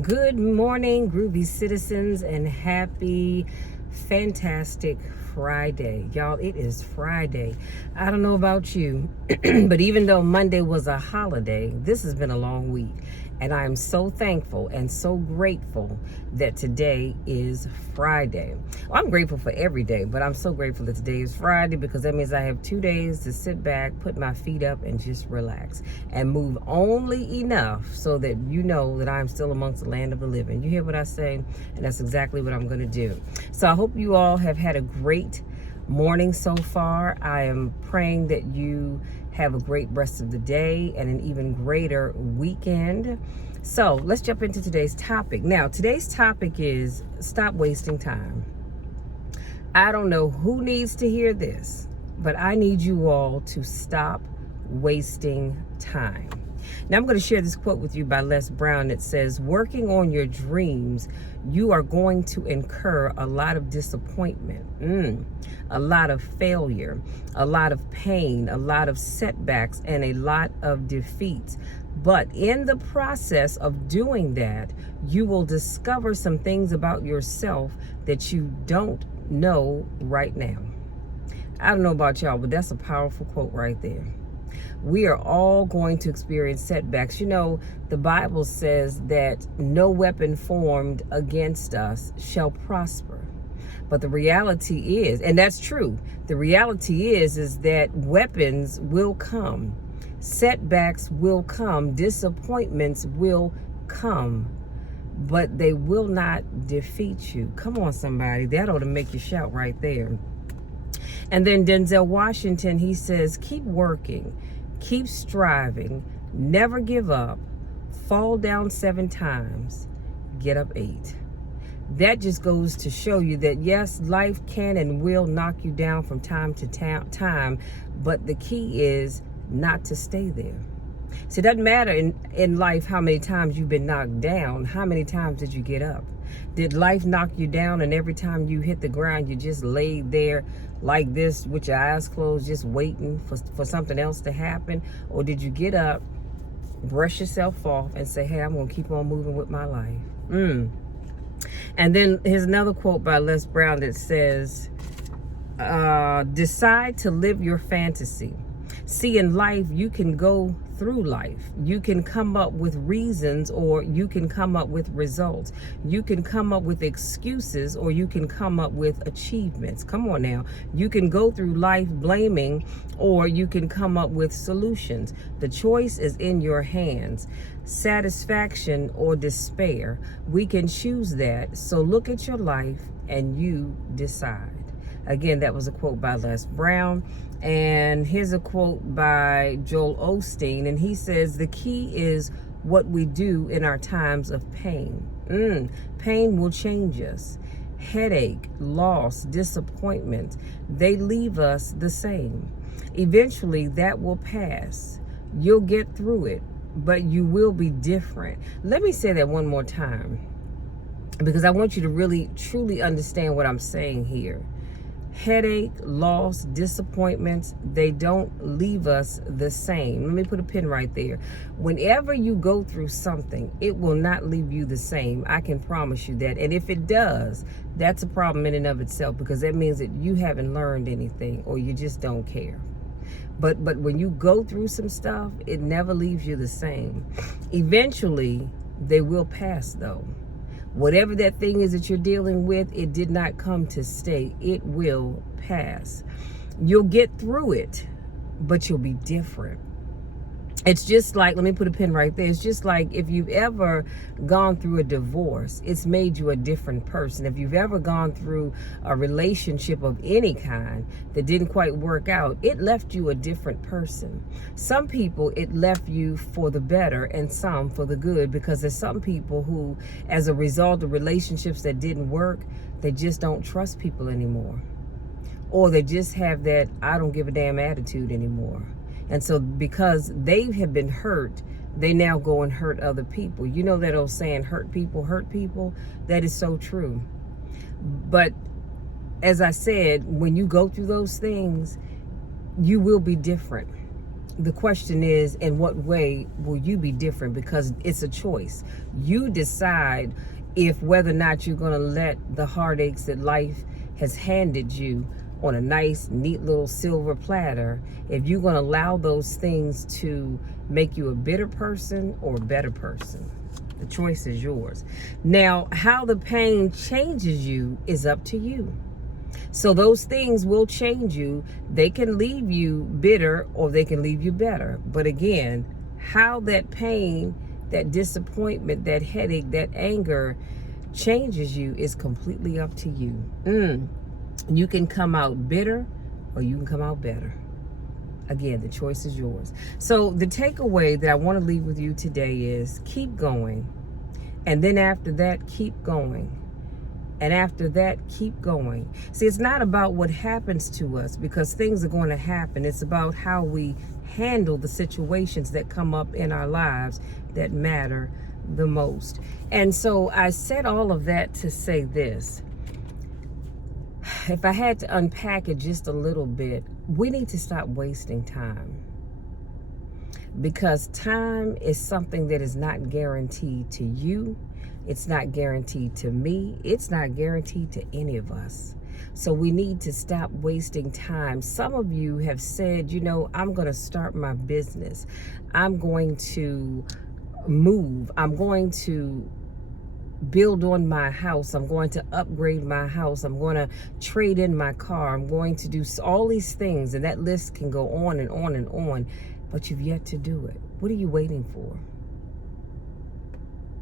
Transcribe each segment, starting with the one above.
Good morning, groovy citizens, and happy, fantastic Friday. Y'all, it is Friday. I don't know about you, but even though Monday was a holiday, this has been a long week. And I am so thankful and so grateful that today is Friday. Well, I'm grateful for every day, but I'm so grateful that today is Friday because that means I have 2 days to sit back, put my feet up, and just relax and move only enough so that you know that I'm still amongst the land of the living. You hear what I say? And that's exactly what I'm going to do. So I hope you all have had a great morning so far. I am praying that you have a great rest of the day and an even greater weekend. So let's jump into today's topic. Now, today's topic is stop wasting time. I don't know who needs to hear this, but I need you all to stop wasting time. Now, I'm going to share this quote with you by Les Brown. It says, working on your dreams, you are going to incur a lot of disappointment, a lot of failure, a lot of pain, a lot of setbacks, and a lot of defeats. But in the process of doing that, you will discover some things about yourself that you don't know right now. I don't know about y'all, but that's a powerful quote right there. We are all going to experience setbacks. You know, the Bible says that no weapon formed against us shall prosper. But the reality is, and that's true, the reality is that weapons will come. Setbacks will come. Disappointments will come. But they will not defeat you. Come on, somebody. That ought to make you shout right there. And then Denzel Washington, he says, keep working, keep striving, never give up, fall down 7 times, get up 8. That just goes to show you that, yes, life can and will knock you down from time to time, but the key is not to stay there. So it doesn't matter in life how many times you've been knocked down. How many times did you get up? Did life knock you down and every time you hit the ground, you just laid there like this with your eyes closed, just waiting for something else to happen? Or did you get up, brush yourself off, and say, hey, I'm going to keep on moving with my life? And then here's another quote by Les Brown that says, decide to live your fantasy. See, in life, you can go through life. You can come up with reasons or you can come up with results. You can come up with excuses or you can come up with achievements. Come on now. You can go through life blaming or you can come up with solutions. The choice is in your hands. Satisfaction or despair. We can choose that. So look at your life and you decide. Again, that was a quote by Les Brown. And here's a quote by Joel Osteen. And he says, the key is what we do in our times of pain. Pain will change us. Headache, loss, disappointment, they leave us the same. Eventually, that will pass. You'll get through it, but you will be different. Let me say that one more time, because I want you to really, truly understand what I'm saying here. Headache, loss, disappointments, they don't leave us the same. Let me put a pin right there. Whenever you go through something, it will not leave you the same. I can promise you that. And if it does, that's a problem in and of itself, because that means that you haven't learned anything or you just don't care. But when you go through some stuff, it never leaves you the same. Eventually, they will pass though. Whatever that thing is that you're dealing with, it did not come to stay. It will pass. You'll get through it, but you'll be different. It's just like, let me put a pin right there. It's just like if you've ever gone through a divorce, it's made you a different person. If you've ever gone through a relationship of any kind that didn't quite work out, it left you a different person. Some people, it left you for the better and some for the good, because there's some people who, as a result of relationships that didn't work, they just don't trust people anymore. Or they just have that I don't give a damn attitude anymore. And so because they have been hurt, they now go and hurt other people. You know that old saying, hurt people hurt people? That is so true. But as I said, when you go through those things, you will be different. The question is, in what way will you be different? Because it's a choice. You decide if whether or not you're going to let the heartaches that life has handed you on a nice, neat little silver platter, if you're going to allow those things to make you a bitter person or a better person. The choice is yours. Now, how the pain changes you is up to you. So those things will change you. They can leave you bitter or they can leave you better. But again, how that pain, that disappointment, that headache, that anger changes you is completely up to you. You can come out bitter or you can come out better. Again, the choice is yours. So the takeaway that I want to leave with you today is keep going. And then after that, keep going. And after that, keep going. See, it's not about what happens to us, because things are going to happen. It's about how we handle the situations that come up in our lives that matter the most. And so I said all of that to say this. If I had to unpack it just a little bit, we need to stop wasting time. Because time is something that is not guaranteed to you. It's not guaranteed to me. It's not guaranteed to any of us. So we need to stop wasting time. Some of you have said, you know, I'm going to start my business. I'm going to move. I'm going to build on my house. I'm going to upgrade my house. I'm going to trade in my car. I'm going to do all these things. And that list can go on and on and on. But you've yet to do it. What are you waiting for?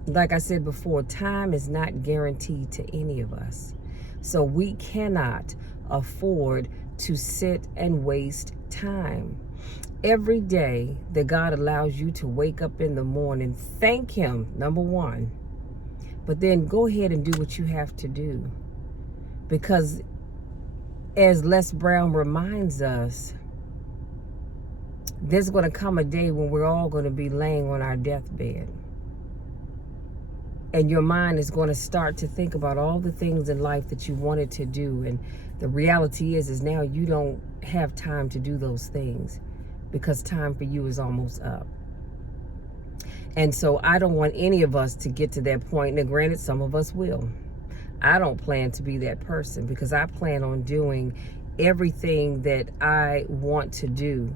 Like I said before, time is not guaranteed to any of us. So we cannot afford to sit and waste time. Every day that God allows you to wake up in the morning, thank Him, number one. But then go ahead and do what you have to do. Because as Les Brown reminds us, there's going to come a day when we're all going to be laying on our deathbed. And your mind is going to start to think about all the things in life that you wanted to do. And the reality is now you don't have time to do those things because time for you is almost up. And so I don't want any of us to get to that point. Now, granted, some of us will. I don't plan to be that person because I plan on doing everything that I want to do.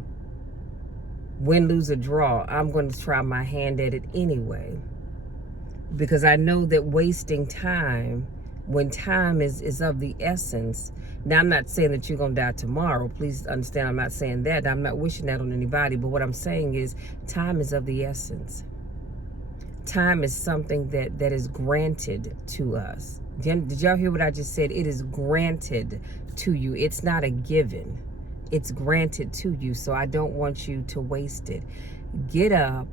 Win, lose, or draw, I'm going to try my hand at it anyway. Because I know that wasting time, when time is of the essence. Now, I'm not saying that you're going to die tomorrow. Please understand, I'm not saying that. I'm not wishing that on anybody. But what I'm saying is time is of the essence. Time is something that is granted to us. Did y'all hear what I just said? It is granted to you. It's not a given. It's granted to you. So I don't want you to waste it. Get up.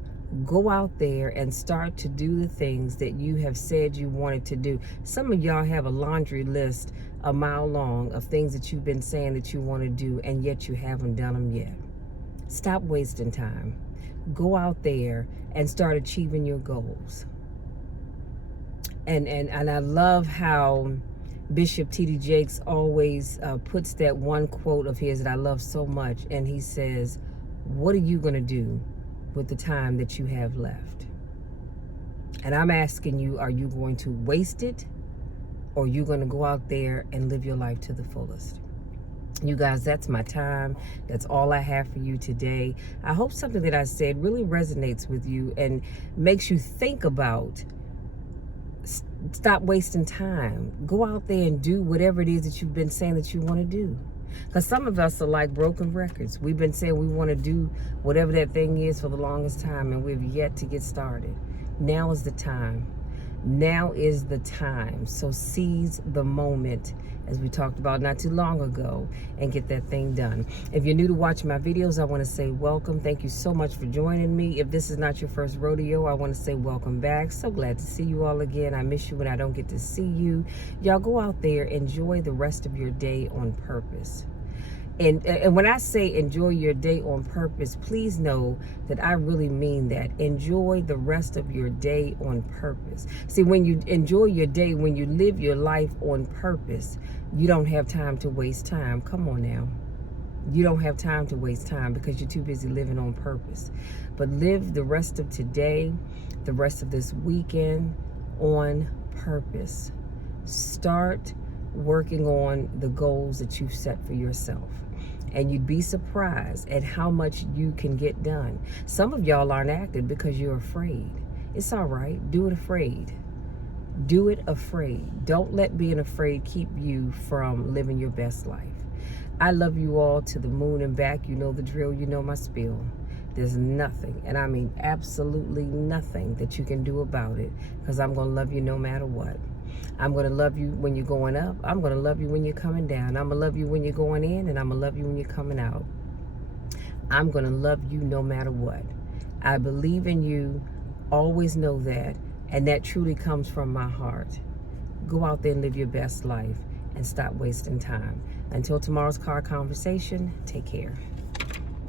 Go out there and start to do the things that you have said you wanted to do. Some of y'all have a laundry list a mile long of things that you've been saying that you want to do, and yet you haven't done them yet. Stop wasting time. Go out there and start achieving your goals. And I love how Bishop T.D. Jakes always puts that one quote of his that I love so much. And he says, what are you going to do with the time that you have left? And I'm asking you, are you going to waste it, or are you going to go out there and live your life to the fullest? You guys, that's my time. That's all I have for you today. I hope something that I said really resonates with you and makes you think about stop wasting time. Go out there and do whatever it is that you've been saying that you want to do. Because some of us are like broken records. We've been saying we want to do whatever that thing is for the longest time, and we've yet to get started. Now is the time. Now is the time. So seize the moment, as we talked about not too long ago, and get that thing done. If you're new to watching my videos, I want to say welcome. Thank you so much for joining me. If this is not your first rodeo, I want to say welcome back. So glad to see you all again. I miss you when I don't get to see you. Y'all go out there, enjoy the rest of your day on purpose. And when I say enjoy your day on purpose, please know that I really mean that. Enjoy the rest of your day on purpose. See, when you enjoy your day, when you live your life on purpose, you don't have time to waste time. Come on now. You don't have time to waste time because you're too busy living on purpose. But live the rest of today, the rest of this weekend on purpose. Start working on the goals that you've set for yourself. And you'd be surprised at how much you can get done. Some of y'all aren't acting because you're afraid. It's all right. Do it afraid. Do it afraid. Don't let being afraid keep you from living your best life. I love you all to the moon and back. You know the drill. You know my spiel. There's nothing, and I mean absolutely nothing that you can do about it, because I'm going to love you no matter what. I'm going to love you when you're going up. I'm going to love you when you're coming down. I'm going to love you when you're going in, and I'm going to love you when you're coming out. I'm going to love you no matter what. I believe in you. Always know that, and that truly comes from my heart. Go out there and live your best life and stop wasting time. Until tomorrow's car conversation, take care.